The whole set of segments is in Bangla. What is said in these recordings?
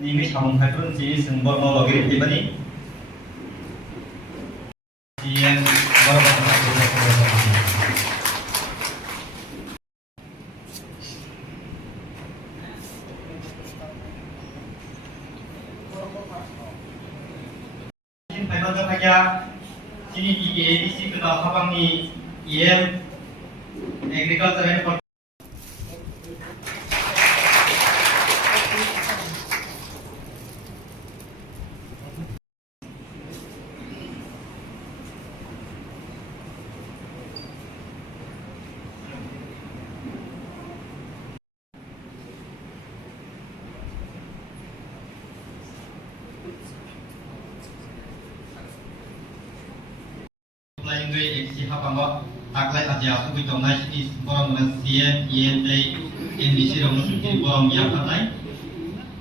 이미 자문할 지 승번호 로그인 기반이 GM 발전하기야 진이 이게 ABC 그다 하방이 EM Agriculture and lain dari edisi hafamba taklai aja aku itu naik di forum Malaysia INA NBC rumah suci forum yang panai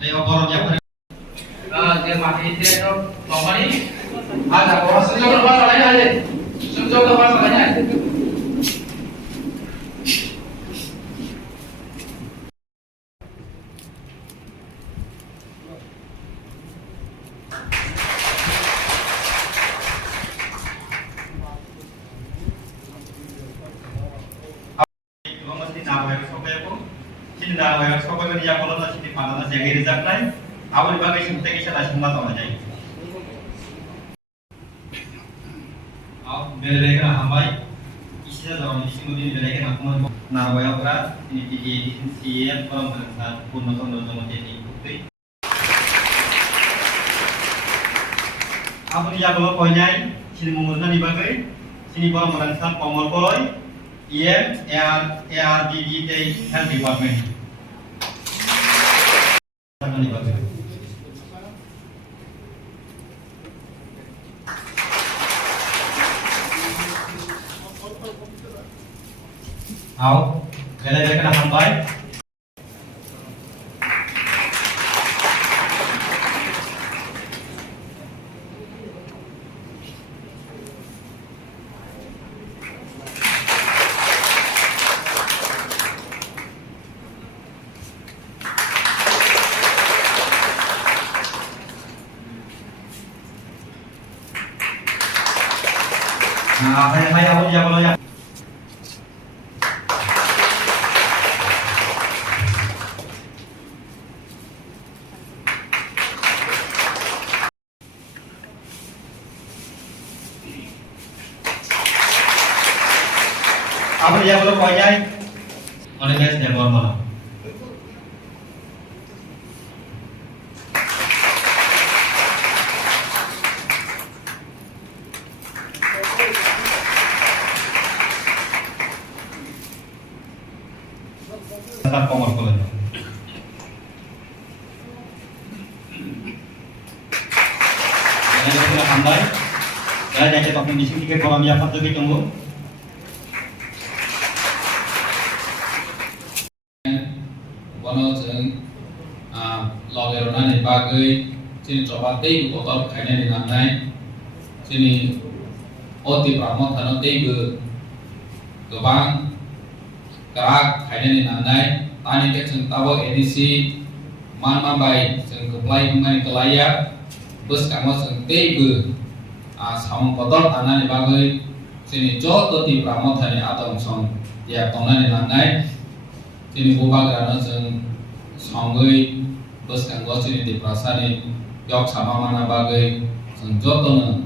lewat forum yang panai dia mati itu lomba ini ada orang sejauh berapa banyak aja sejauh berapa banyak sini dah bayar sekolah kerja kalau tak sini panas jaga rezak lain awal bagai sini kita lah semua tahu aja. Belereka hambai isinya dalam isi mudi belereka nak mau nak bayar berat ini di siap kalau berangkat pun nonton jadi bukti. Apa ni jaga lo konyai sini menguruskan di bagai sini kalau berangkat pemol koloi IM ARDD Health Department. Ao, bela kena hambai. Nah, hai awak dia kalau yang apa dia kalau konyai oleh guys dia normal. Tentang pemorkolan. Yang kita hambai, ya yang kita pakai di sini ke kolam yang patut ditunggu. Bueno chừng lò về rồi này ba người trên chỗ ba tây của tôi cái này làm này trên ô ti bảo một thằng tây bự của bang cả cái này làm này tani cái chừng tao NDC man bay chừng của play ngay cái lái á bus cả một chừng tây bự xong có tốt thằng này ba người trên chỗ tôi ti bảo một thằng này ở tổng xong đẹp tổng này làm này sini buka kerana sanggui bus kanggo sini di prasani yok sama mana bagai senjotono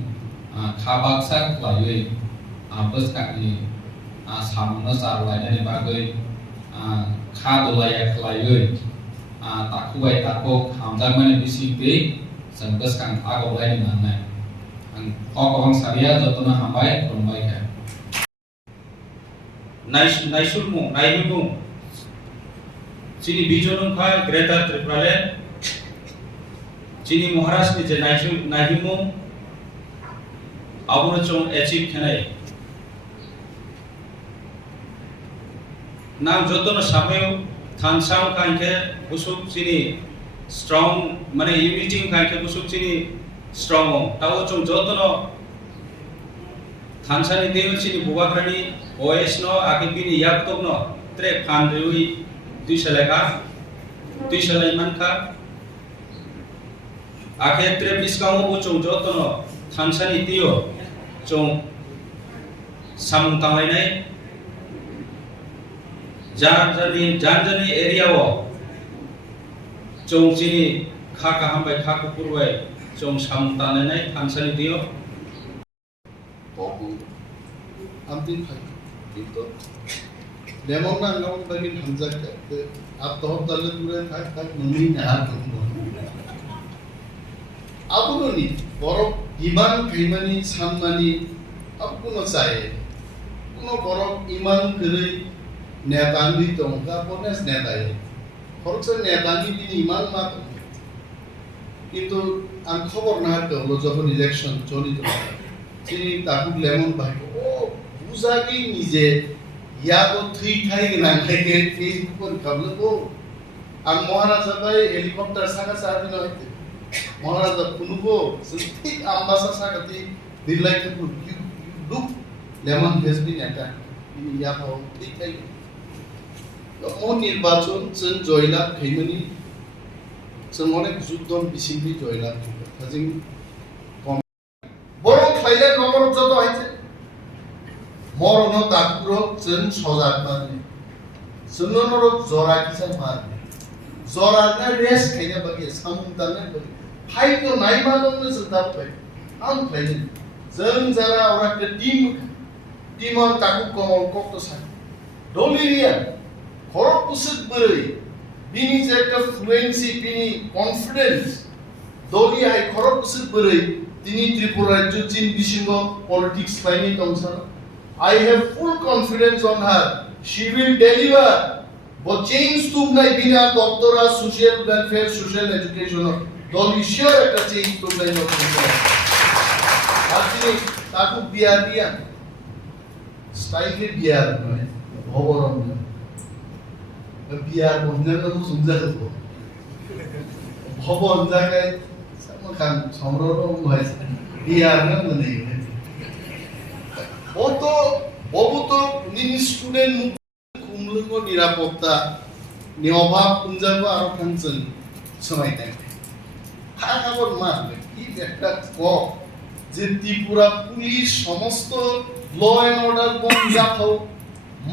kabak sak layui bus kangni samno sar layani bagai kado layak layui takuai tako hamzak mana bisi be sen bus kang ago layani nanai kok bang saria jotono hambai kurumbai ka Naisulmu naihmu Sini bijonun kha Greater Tripura Sini Maharashtra je nahimu abuna chong achieve khanai nam jotono sameu thansam kanke busuk sini strong mane unity kanke busuk sini strong tao chong jotono thansani deul sini bubakrani OS no akibini yaktog no tre phan deui tuiseleka tuiselai manka akhe tre biskamo bo chong jotono thansani tio chong samung tangainai janjani area wo chong chini kha kahambai kha kupurbai chong samung tangainai thansani tio Poku amtin khai itu lemon na ngom bagi hamzah ke आप तो तले पूरे tak muni na tumo abuno ni boro iman kaimani sammani abuno sae kuno boro iman kere netangui tongka pones netai horse netangui bini iman ma কিন্তু আর খবর না হলো যখন ইলেকশন চলিত তিনি তাকু লেমন ভাই ও বুঝাগি নিজে ইয়া তো থুই খাই না থেকে ফেসবুক पर কাবলে তো আর মহারাজা ভাই হেলিকপ্টার সাকা সাথে না হইতে মহারাজা কুনুবো সত্যি আম্বাসা সাকাতি দিলাই তো you look lemon has been attack ইয়া তো ঠিক খাই তো ও নির্বাচন जों জয়লাভ খাইমানি जों অনেক যুদ্ধ বিসিবি জয়লাভ কাজে বড় খাইলে নগর যত হইছে মরণ তাকুর जों সজাগ মানে जोंनर জরা কিসা মার জরা না রেস খাইনা বাকি সামুন্তানে বাকি ফাই তো নাই মালনে জতা পাই আম খাইলে जों যারা ওরা একটা টিমর তাকু কমল কত সাই ডলিরিয়া খরক পুসুক বই বিনি যে একটা ফ্লুয়েন্সি বিনি কনফিডেন্স দলি আই খরক পুসুক বই তিনি ত্রিপুরা রাজ্য চীন বিসিংহ পলিটিক্স পাইনি তংসার I have full confidence on her. She will deliver. But change to my bina doctora social welfare, social education. Don't sure একটা change to my doctora. Actually, তাকু বিয়ার দিয়া স্টাইলে বিয়ার নয় ভবরম নয় বিয়ার বন্ধের তো সুন্দর হতো ভবন জায়গায় সামখান সম্রোহ হয়েছে বিয়ার না মানে অতো বহুত নিনি স্টুডেন্ট কুমলুঙ্গ নিরাপত্তা নিয়ভাব কুঞ্জাব আরো খানছেন সময় থাকে খাবার মারবে কি একটা ক যে ত্রিপুরা পুলিশ সমস্ত ল এন্ড অর্ডার কোন জাতো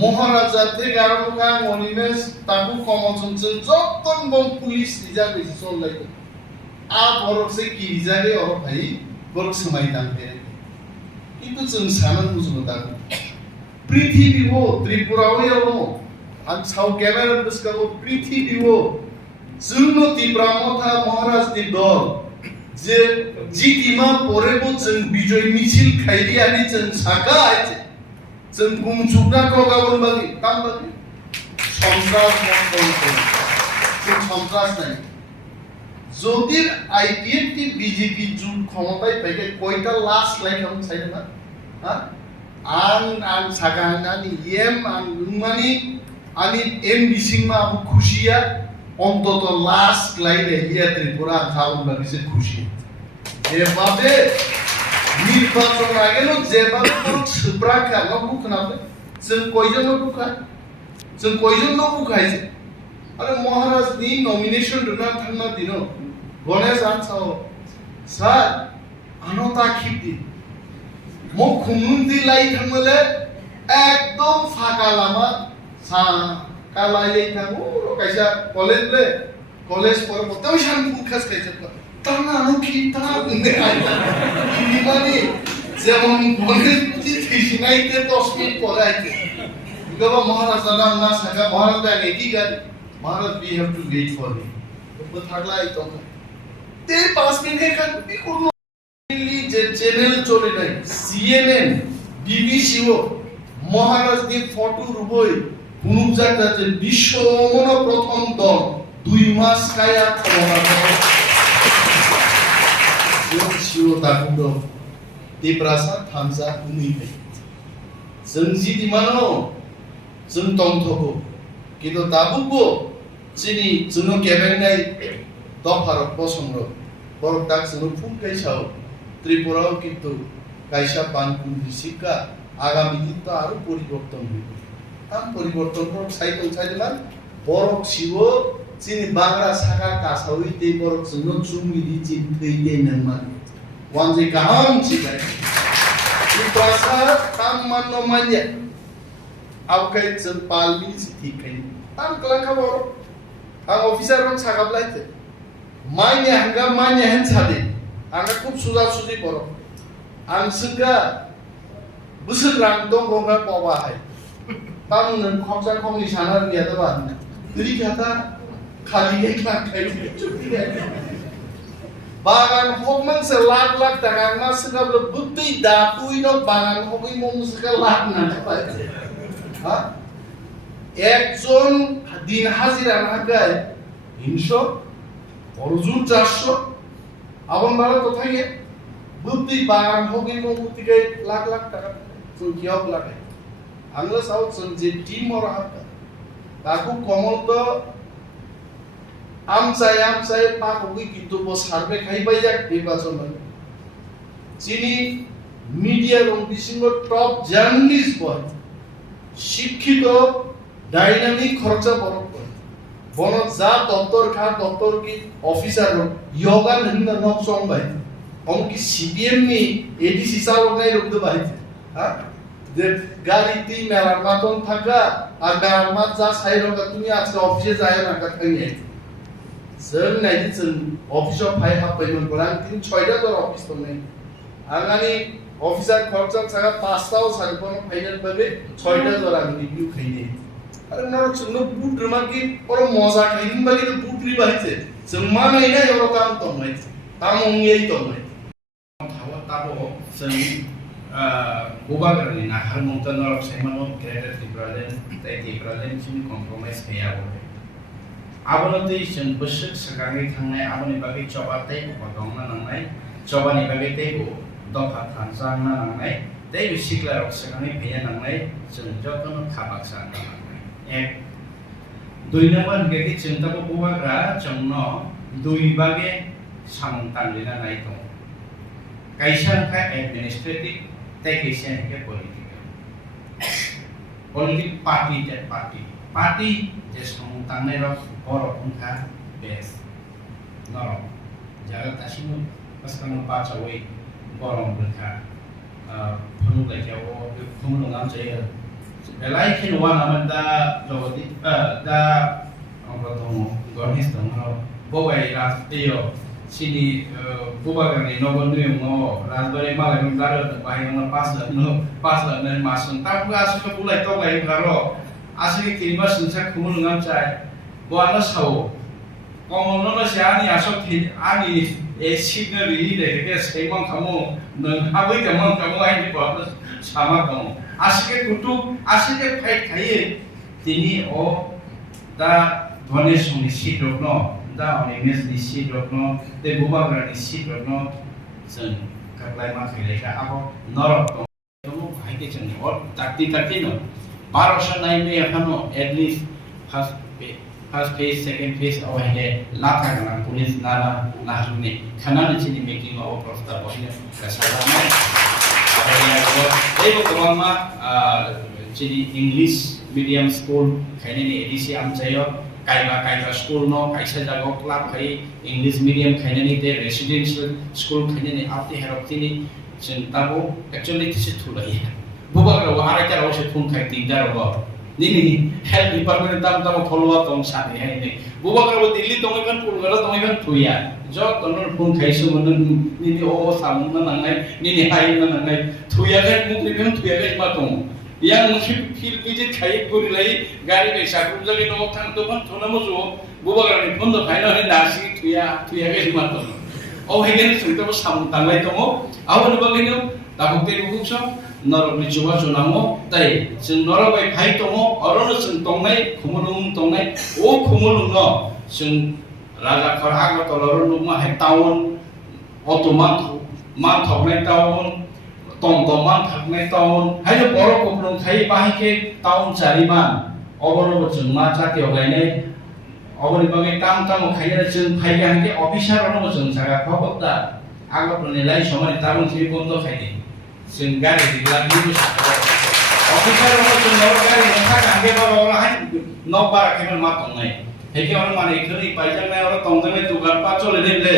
মহারাজা থেকে আরম্ভ করে অনিমেষ তাকু কমচনছে যতন বম পুলিশ নিজা বেশি চলাই আ বরসে কি জাগে অর ভাই বড় সময় থাকে কিন্তু जों সানান বুঝলো তাকু পৃথিবীও ত্রিপুরাও আন সাউ ক্যামেরা বসকাবো পৃথিবীও जोंनो ত্রিপুরামথা মহারাজনি দল যে জিতিমা পরেবো जों বিজয় মিছিল খাইরি আনি जों সাকা আছে जों বুমচুকনা কগাবন বাকি তাম বাকি সন্ত্রাস মন্ত্রণ जों সন্ত্রাস নাই যদি আইপিএফটি বিজেপি জুট ক্ষমতায় পাইকে কয়টা লাশ লাইকাম চাইনা না হ্যাঁ আন সাগানানি ইএম আন রুমানি আনি এম বিসিংমা আবু খুশিয়া অন্তত লাশ লাইলে ইয়া ত্রিপুরা খাওন লাগিছে খুশি যেভাবে নির্বাচন আগেল যেভাবে সুপ্রা খাওয়া বুকনাবে जों কয়জন লোক বুকাইছে আরে মহারাজ নি নমিনেশন দুনা থানা দিনো গণেশ আনসাও স্যার আনতা খিপি মো খুমুন্দি লাই থামলে একদম ফাঁকা লামা সা কালাই থাকো কাইসা কলেজ পরে বতেও শান্তি খাস খাইছে তানা আনো কি তা মানে যেমন গণেশ পুজি থিসিনাইতে 10 মিনিট পরে আইতে গবা মহারাজ না সাকা মহারাজ আগে কি গাড়ি মহারাজ we have to wait for him তো থাকলাই তো তে 5 মিনিট কান কি করলো যে চ্যানেল চলে নাই CNN BBC ও মহারাজ দি ফটো রুবই হুনুক জায়গা যে বিশ্ব মন প্রথম দল 2 মাস কায়া ক্ষমতা শিও তাকুদো দেপ্রাসা থামসা উনি जों जिदि मानो जों तंथको কিন্তু তাবুকো চিনি जोंनो केबेनाय দফারক পছন্দ বড় ডাক जोंनो ফুল কাইসাও ত্রিপুরাও কিন্তু কাইসা পানকুন্দি শিক্ষা আগামী দিন তো আরো পরিবর্তন হবে आं परिवर्तन cycle cycle borok siwo chini bangra saka kasawi te borok sungno chumi di chin teide nangman wanji kaham chikai ni pasa tam manno manya aukai chen palmi sithi kai tam kelang ka borok ang officer ron sakap laite manya hen sade anga kup suja suji borok ang sengga busuk rang dong gonga pawa hai tam nan khomsa khomni sanar dia ta ban Jadi kata kali ini kan bagan hokman selak tangan mas sekali bukti datu itu bagan hoki mau sekelak nanti ha ekjon din haziran harga insho orjun 400 abang bala to থাকে bukti bagan hoki mau bukti ke lakh টাকা so kiok lakh angla south je team or harga Aku komol to amsai pak ugi gitu bos harbe kai bajak নির্বাচন চিনি মিডিয়া এবং বিশিষ্ট টপ জার্নালিস্ট বয় শিক্ষিত ডাইনামিক খরচা বরক বন যা দপ্তর খা দপ্তর কি অফিসার ইয়োগা নন্দা নক সংবাই हम की सीपीएम नी एडीसी साल নাই রুখতে পারিছে হ্যাঁ যে গাড়িতে মেরামতন থাকা আর মেরামত যা সাইরকা তুমি আজকে অফিসে যায় না কথা নিয়ে जों नायदि जों अफिसाव फाय हाबबायमोन बरा दिन 6टा दर अफिस दं नै आंगानि अफिसार खरचा सागा 5टाव सारपन फाइनाल बाबे 6टा दर आं रिव्यू खाइने आरो ना जोंनो बुट रमाकि और मजा खाइन बागि बुटरि बाहिसे जों मा नायना एरो काम दंनाय तामंगै दंनाय थावा ताबो जों गोबागरनि नाहार मन्थनर साइमानो ग्रेटर टिप्रालेन ताइ टिप्रालेन सिम कम्प्रोमाइज गैयाबो आबोनते जों बोसोर सिगांनि थांनाय आबोनि बागै जबातै बदंना नांनाय जबानि बागै दैबो दफा थांजांना नांनाय दै सिक्लारक सिगांनि फैया नांनाय जों जतन खाबाकसा नांनाय एक दुई नम्बर गेगि चिंताबो गोबाग्रा जोंनो दुई बागे सामंतांलिना नाय दं कायसानखा एडमिनिस्ट्रेटिभ तै कायसानखा पॉलिटिक पार्टी जे सामंतांनाय रक बर'फोरहा बेस नरम जागा दासिमबो आसामाव बाचावै गरमफोरहा फुंलायखायाव फुंलुङाव जायो बेलायखि नङा नामा दा जगति दा अंग दङ गणेश दङ बबाय राजदैयाव सिनि बुबागानि नबनुयङाव राजबारि मालायनो गारो बाहायनो पास लाख मासुं ताबो आसुखौ बुलाय तगाय गारो आसुखि किमा सिनसा खुमुलुङाव जाय Buana sao, kalau nono si ani asok ani signal ini deh, kayak semang kamu, nabi kamu ini buat sama kamu. Asyik kutu, asyik fight kaya, tini da dhone suni si dokno, da onemes ni si dokno, de bubagra ni si dokno, sen kaplai mak mereka apa norok kamu fight ke cengeng, takti no, parosan naik me apa at least first phase, second phase, और है लाखा का पुलिस नाला नाहरुने खाना निचली मेकिंग और प्रस्ताव बहिने कसरा में और ये वो कमामा चिली इंग्लिश मीडियम स्कूल खाने ने एडीसी आम चाहिए काइबा स्कूल नो काइसा जागो क्लब खाई इंग्लिश मीडियम खाने ने ते रेसिडेंशियल स्कूल खाने ने आपते हेरोक्ति ने चिंताबो एक्चुअली किसी थुला ही है बुबा का वो आरे क्या रोशे फुन खाई तीनदा robo Nini health department tam follow up tong sani hai ni. Buba kalau Delhi tong ikan pulgara tong ikan tuya. Jo tonor pun kaisu menun nini samun nangai nini hai nangai tuya kan mungkin tuya kan matong. Yang mungkin fil visit kai guri lai gari kai sakru jagi no thang to pan thona mojo buba kalau ni pun to kai no ni nasi tuya kan matong. Oh hegen cerita samun tangai tomo. Awan bagino takut terukso. Norok ni coba junamo, tay, sen norok bay pay tomo, orang sen tongnai, tongnai, oh kumulung no, sen raja keraga tolorun rumah hai tahun, otomat, thoknai tahun, tong thoknai tahun, hai jo borok kumulung kai bahi ke tahun cariman, obor bocun maca tiogane, obor bagai tam kai ada sen pay yang ke officer orang bocun saga kau da, agak penilai sama di tahun sini pun to kai ni. Sehingga di dalam itu officer orang tu nak kari nak kangge bawa orang hai nak bara kemen mat tongai heke orang mana ikhri pajang na orang tongga me tu gan pa chole le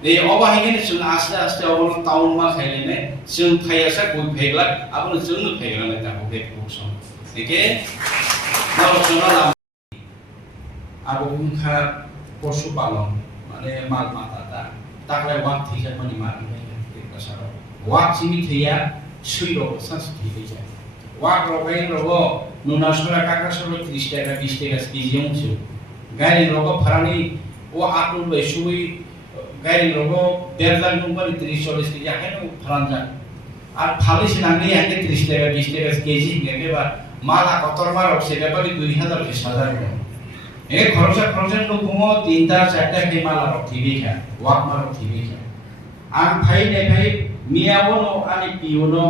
এই অবাহিনী শুন আস্তে আস্তে অবল টাউন মা খাইলে নে শুন খাইয়াসা কই ফেগলা আপন শুন ফেগলা নে তা হবে কুসম একে নাও শোনালাম আবু খা পশু পালন মানে মাল মাতাটা তাকলে ওয়াক থিকা মানে মাল এই পাশার ওয়াক চিনি থিয়া সুইরো সাস থিকে যায় ওয়াক রবাই রবো নুনা সরা কাকা সরা 30 টাকা 20 টাকা কেজি অংশ গাড়ি রবো ফারানি ও আতুল বে সুই গাড়ি রবো 1.5 লাখ নম্বর 30-40 কেজি আহে নো ফারানজা আর ফালিস নাংলি আগে 30 টাকা 20 টাকা কেজি নেবে বা মালা কতর মার সে ব্যাপারে 2000 20,000 ए खरसा लोगों 3टा 4टा के माला रखिबे खा वाक मार रखिबे खा आं भाई ने भाई मियावनो आनि पिउनो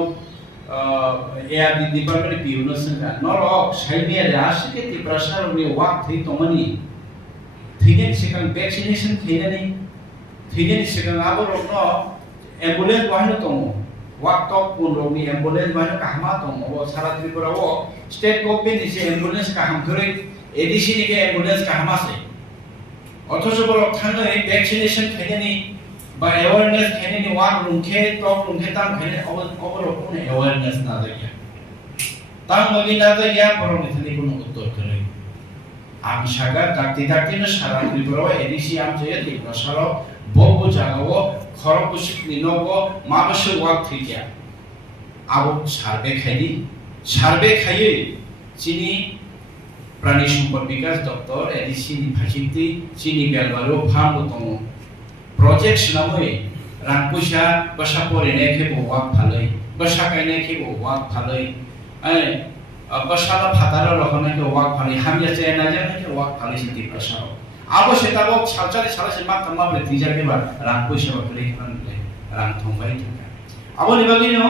एआर डिपार्टमेंट पिउनो संगा नरो साइनिया रासिके ति प्रसार नि वाक थि तमनि थिगे सिगां वैक्सीनेशन थैनानि थिगे सिगां आबो रनो एम्बुलेंस बाहायनो दङ वाक टप पुन रनि एम्बुलेंस बाहायनो काहमा दङ सारा त्रिपुराव स्टेट गभर्नमेंट इसे एम्बुलेंस काहम करे एडिसी के एम्बुलेंस का हमासे অথচ বড় থাঙ্গে ভ্যাকসিনেশন খাইনি বা অ্যাওয়ারনেস খাইনি ওয়ান লুংখে টপ লুংখে তাম খাইনি অবর কোন অ্যাওয়ারনেস না দেয়া তাম লগি না দেয়া বড় নিথনি কোন উত্তর করে আমি সাগা ডাক্তি না সারা ত্রিপুরা এডিসি আম যে ত্রিপুরা ববো জাগাও খরবুশিক নিনব মাবশ ওয়াক থিয়া আবু সার্ভে খাইয়ে চিনি प्राणी सम्पद विकास दप्तर एडिसी इउनिभार्सिटी चिनी बेलबारो फार्म दङ प्रोजेक्ट सुनामै रां पैसा बसा फरायनाय के वाक फालै बसा गायनाय के वाक फालै आय बसा फादार रखनाय के वाक फालै हामिया चेना जानाय के वाक फालै सिटी प्रसार आबो सेताबो सालचारि सालासे मा माबले तिजार के बा रां पैसा बाफले खानले रां थंबाय थाका आबो निबागिनो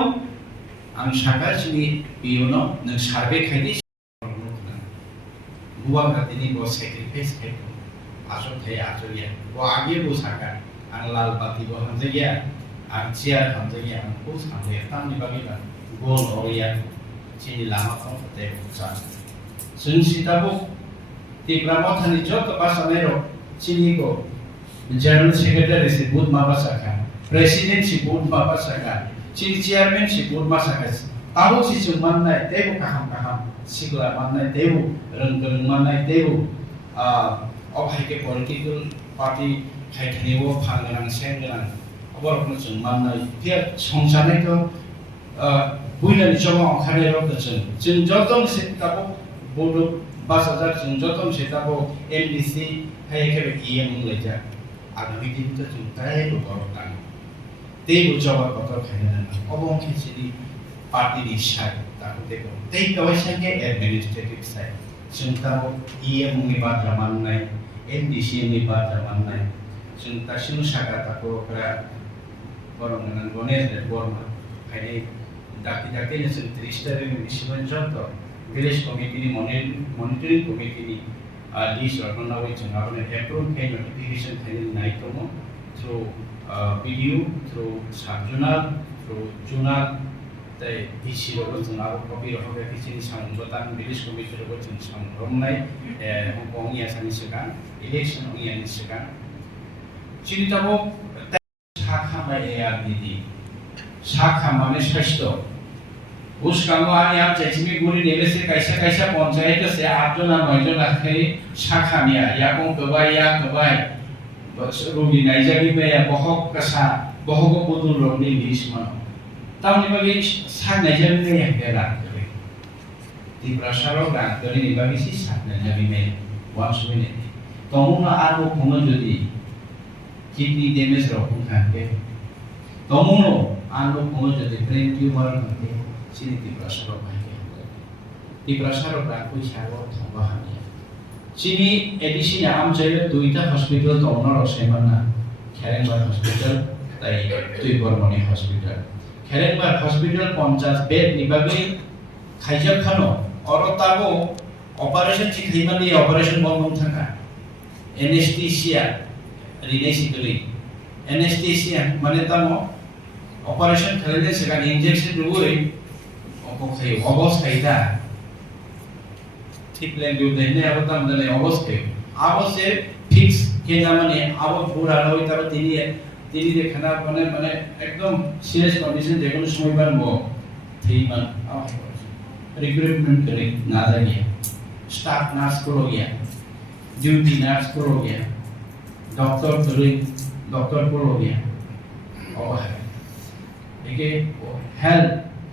आं सागा चिनि बिउनो नों सार्भे खायदि बुआ katini bo sacrifice ke aso thaya asoya bo age bo saka ang lal pati bo hamjaya ang chair hamjaya ang ko samle tam ni bagi ba gol oya chini lama ko te sa sun sitabo ti gramo thani jot pa sanero chini ko general secretary si bud ma ba saka president si bud ma ba saka chini chairman si bud ma saka tabo si chuman nai tebo kaham sigla manai debu reng manai debu obhai ke political party khaithani wo phangan sengan obor kun chung manai pia songsane ko builani choma khane ro chung jotong se tabo bodo 50,000 chung jotong se tabo MDC hai ke EM leja agami din to chung tai ro korotan debu choma kotor khane obong khechini party ni shai ताको देखो तेई कवैसा के एडमिनिस्ट्रेटिव साइड चिंता हो ईएम नि बात रमान नै एनडीसी नि बात रमान नै चिंता सिनु सागा ताको करा गरमन गनेश दे बोरमा खाइने डाक्ति ने सिन 30 टा मिशन जतो विलेज कमिटी नि मॉनिटरिंग कमिटी नि लिस्ट रखना वे चंगाबने एप्रूव के नोटिफिकेशन खाइने नाइ तमो थ्रू वीडियो थ्रू सब through जुनाल tai DC ro chung aro copy ro hobe kichini sang jotan village committee ro chung sang romnai hongkong ya sani sekan election ya ni sekan chini tabo shakha mai ARDD shakha mane shashto उसकांगो आनी आप चेचिमी गुरी नेले से कैसा पंचायत से 8 जना 9 जना खाई शाखा मिया या कों कबाय बस रोगी नाइजाबी में या बहुत कसा बहुत को पुतुल रोगनी लिस्ट मानो ताउनि बागै साननायजों नै हेला करे तिब्रासाराव रांगोनि बागै सि साननाय बिमे वासुने तमुना आरो खमो जदि किडनी डैमेज रो खाके तमुनो आरो खमो जदि ब्रेन ट्यूमर खाके सिनि तिब्रासाराव खाके तिब्रासाराव रांगो सारो थंबा हानि सिनि एडिसिन आम जायो दुईटा हस्पिटाल दंना रसेमाना खेरेंबार हस्पिटाल ताई तुइबरमनि हस्पिटाल खेरेंबार हस्पिटाल 50 बेड निबागै खाइजाब खानो अरताबो ऑपरेशन चिखैमानि ऑपरेशन बंद थाका एनेस्थेसिया रिनेसिकली एनेस्थेसिया माने तामो ऑपरेशन खालायनो सिगां इंजेक्शन रुगै খাই অবস্থায় তা ঠিক লেগে দেনে আবার তাম দেনে অবস্থায় আবসে ফিক্স কেনা মানে আবার পুরা লই তবে তিনি দেখানা মানে একদম সিরিয়াস কন্ডিশন যে কোনো সময় বানবো ঠিক মান रिक्रूटमेंट करे ना जाए स्टाफ नर्स को हो गया ड्यूटी नर्स को हो गया डॉक्टर को हो गया और देखिए हेल्थ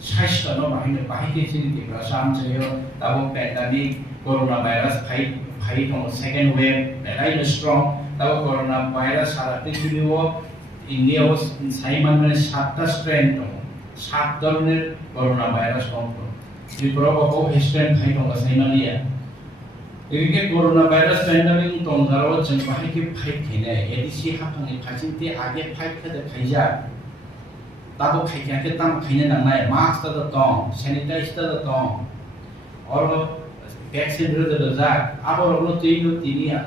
स्वास्थ्य नो बाहिर के चीज की प्रशाम चाहिए तब पैंडेमिक कोरोना वायरस फाइट हो सेकंड वेव वेरी स्ट्रांग तब कोरोना वायरस सारा पृथ्वी वो इंडिया वो साइमन में 7টা स्ट्रेन 7 ধরনের corona virus com Diprobo Eastern High of Simania. If you get coronavirus pandemic, Tongaro, and Pahiki Pike, ADC happened in Pacinti, I get Pike the Kaja. Double Kayaketam Kinen and I, mask to the tongue, sanitize to the tongue, or vaccine to the Zak, our Rotino Tinia,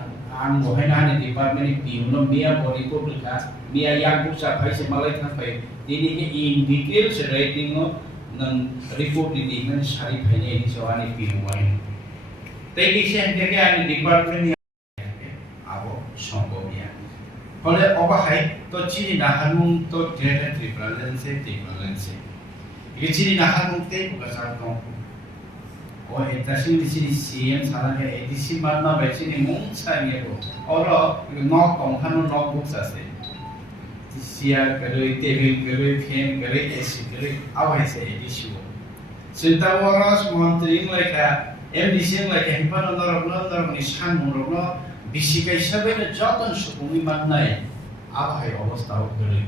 and Mohanan Department, Mia or Republica, Mia Yakusa, Paisi Malay, in details rating ng report ini men sari phane ni sawani piwai tei kise থেকে আমি ডিপার্টমেন্ট abo সম্ভব ya ফলে অবহাই তো চিনি না হানুম তো ডেটা ট্রিপ্লেন্স এই চিনি না হানুম তে বুঝা তো ও এটা চিনি সিএম সারাকে এডিসি মাননা বেচিনি মুং সাইয়ে গো অর নক কম হানু নক বুকস আছে सिया करे टेबिल करे फैन करे एसी करे आवै से इशु सिंता वरस मंत्री लाइका एमडीसी लाइका हेपन नरबन निशान मुरबन बिसिकै सबैले जतन सुकुमी मान्नाय आवै अवस्था करे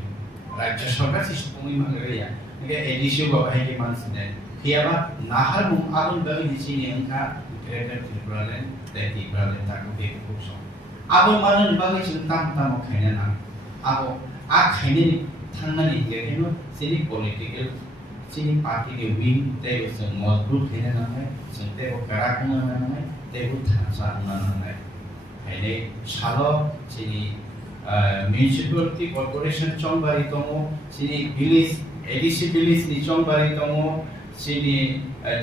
राज्य सरकार से सुकुमी मांगरेया के एडीसी बाबाई के मानसिने कियाबा नाहार मुं आबन बगि दिसिनि अंका ग्रेटर ट्रिब्युनल दैति ब्राले ताको के खुसो आबन मानन बगि चिंताम ताम खायना ना आबो आ खायने थांनानै गेलेनो सिनि पॉलिटिकल सिनि पार्टी के विन तेगो जों मजबुत खायना नांगै जों तेगो काराखना नांगै तेगो थांसा नांगै खायने सालो सिनि म्युनिसिपालिटी कॉर्पोरेशन चंबारि दङ सिनि विलेज एडिसि विलेज नि चंबारि दङ सिनि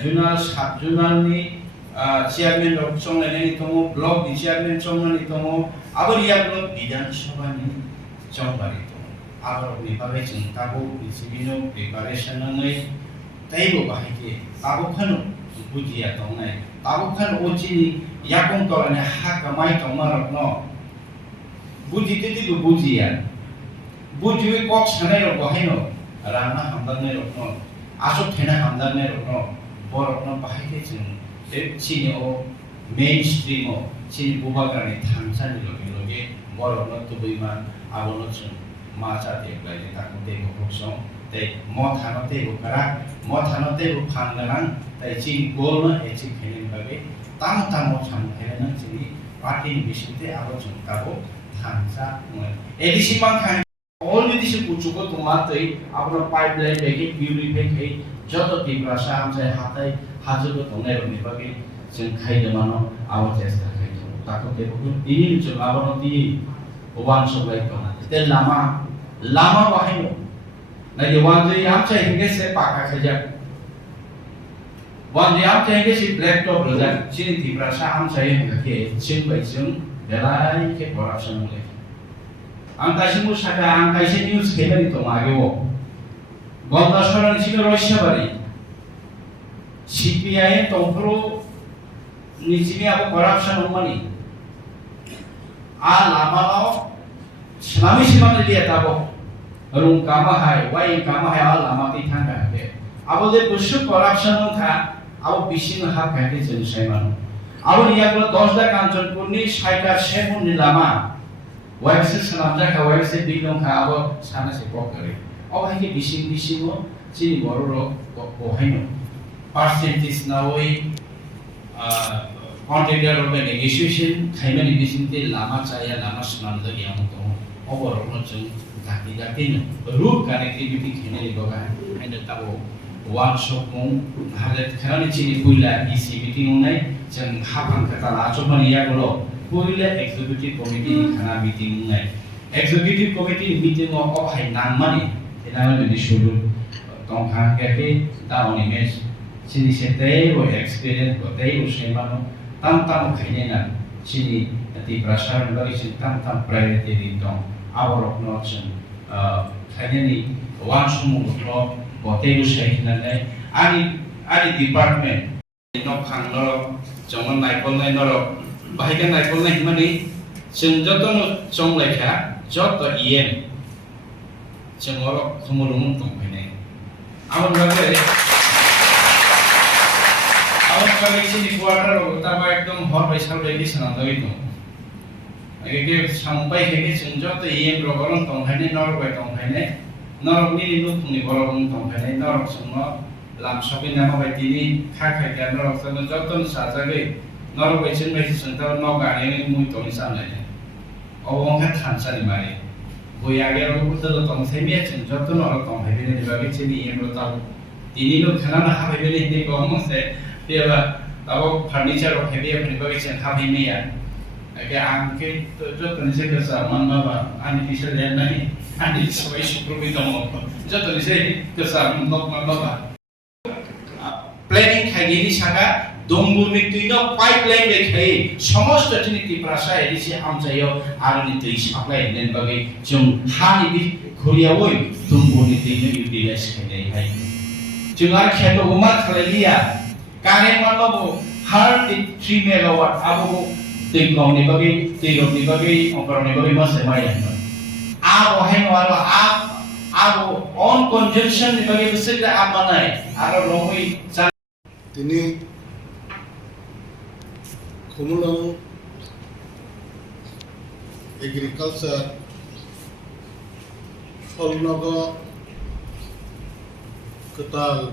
जुनाल साब जुनालनि चेयरमैन अफ चंलायनानि दङ ब्लक नि चेयरमैन चंलायनानि दङ आबरिया ब्लक विधानसभानि चंबारि आबार विभागे जों ताबो बिसिबिनो प्रिपारेशन नै ताइबो बाहायके ताबो खन बुजिया दंनाय ताबो खन ओचिनि याकं तोरने हा कमाइ तमारक न बुजिते दिगो बुजिया बुजिवे कक सानाय र बहायनो राना हामदाननाय रक न आसो थेना हामदाननाय रक न बरक न बाहायके जों बे चिनि ओ मेन स्ट्रीम ओ चिनि बुबागानि थांसानि लगे बरक न तुबैमा आबोनो जों माचा देख्लाय ताको देगो खुसं तै म थानो तेगो करा म थानो तेगो फानगनां तै चिन गोल न एचि खेलिन बागे ताम छाम खेलन चिनि पार्टी बिसिते आबो जुंताबो थांसा एडिसि मा खाय अलरेडी से कुचुको तुमातै आफ्नो पाइपलाइन देखि प्युरिफाई खै जतो तिब्रा साम चाहिँ हातै हाजुको तंनाय रनि बागे जों खाइदमानो आबो चेष्टा खाइ ताको तेगो इनि जों आबो ति वान सब्लाइ त ते लामा बाहायनो नाय वान जे याम चाहिँ हिंगे से पाका खैजा वान जे याम चाहिँ हिंगे से लैपटॉप रजा चिनि तिब्रा साम चाहिँ के चिन बाइ जों बेलाय के करप्शन ले आं दासिमबो साका आं काइसे निउज खेलानि त मागेव गन्दा सरनि सिनो रस्याबारि सीपीआई तंफ्रो निजिनि आबो करप्शन हमनि आ लामालाव Selama siapa dia tahu, orang kama hai, wai kama hai Allah mati thangga ke. Abo de busuk corruption tha, abo bisin hak kaki jenis seman. Abo dia kalau 10 dah kancon purni, saya sepun di lama. Wai se selamja ka wai se bilang ka abo sana se kok kere. Abo hai ke bisin mo, sini baru lo hai no. Percentage na wai contractor of the negotiation, kaiman bisin te lama caya lama seman lagi yang tu. Overall जों गाति रूट कनेक्टिविटी खेने लिबगा हैन ताबो वर्कशॉप मु हालत खरानि चिनि पुइला इसी मीटिंग नै जों हाफां कथा लाचोमनि यागलो पुइला एक्जिक्यूटिव कमिटी खाना मीटिंग नै एक्जिक्यूटिव कमिटी मीटिंग अफ हाइ नांगमानि एनानो नि सुलु तंखा केके दाउनि मेस sini setei bo experience bo tei bo semano tam khaine na sini ti prasar bagi sini tam priority di dong aborok no chen khaine ni wan sumu bo bo tei bo sai na nei ani department no khang no jong naipol nai no bahai naipol nai mani जों जतन जों लेखा जत इएम जों अर खमलुम दंफैनाय आमन बागै सिनि क्वार्टार ताबा एकदम हर बैसाल बायदि सनादय दं एके सांबाय हेके जों जत इएम रगरन दंफैनाय नरक बाय दंफैनाय नरकनि नुखुनि बरम दंफैनाय नरक संनो लामसबि नामा बायदिनि खाखायगा नरक जों जतन साजागै नरक बाय जों बायदि संता नगाने मुइ दनि सामलाय अवंगा थानसानि मारे बयागेर बुतल तंग सेमिया चन जतन अर तंग हेबेनि बागै चेनि एम रताव दिनिनो खाना हाबेनि नि गमसे तेबा ताव फर्निचर हेबे अपनि बागै चन हाबेनिया एके आंके जतन से गसा मन बाबा आनि किसे ले नाही आनि सबै सुप्रबि दङ जतन से गसा नक बाबा प्लेनिंग खागिनि सागा दंगुनि तुइनो पाइपलाइन लेखाय समस्त तिनि प्रासा एदिसि आमजायो आरनि दै साप्लाय नेन बागै जों हानि बि खोरियावै दंगुनि दैनो युटिलाइज खायनाय हाय जों आर खेतो मा खालायलिया कारेन्ट मानबो हार 3 मेगावाट आबो दैग्रावनि बागै अकरनि बागै मासे माया आबो हाय नआरो आबो अन कन्जम्पशन नि बागै बिसोर आमानाय आरो रमै তিনি Khumulung Agriculture Solnogo Ketal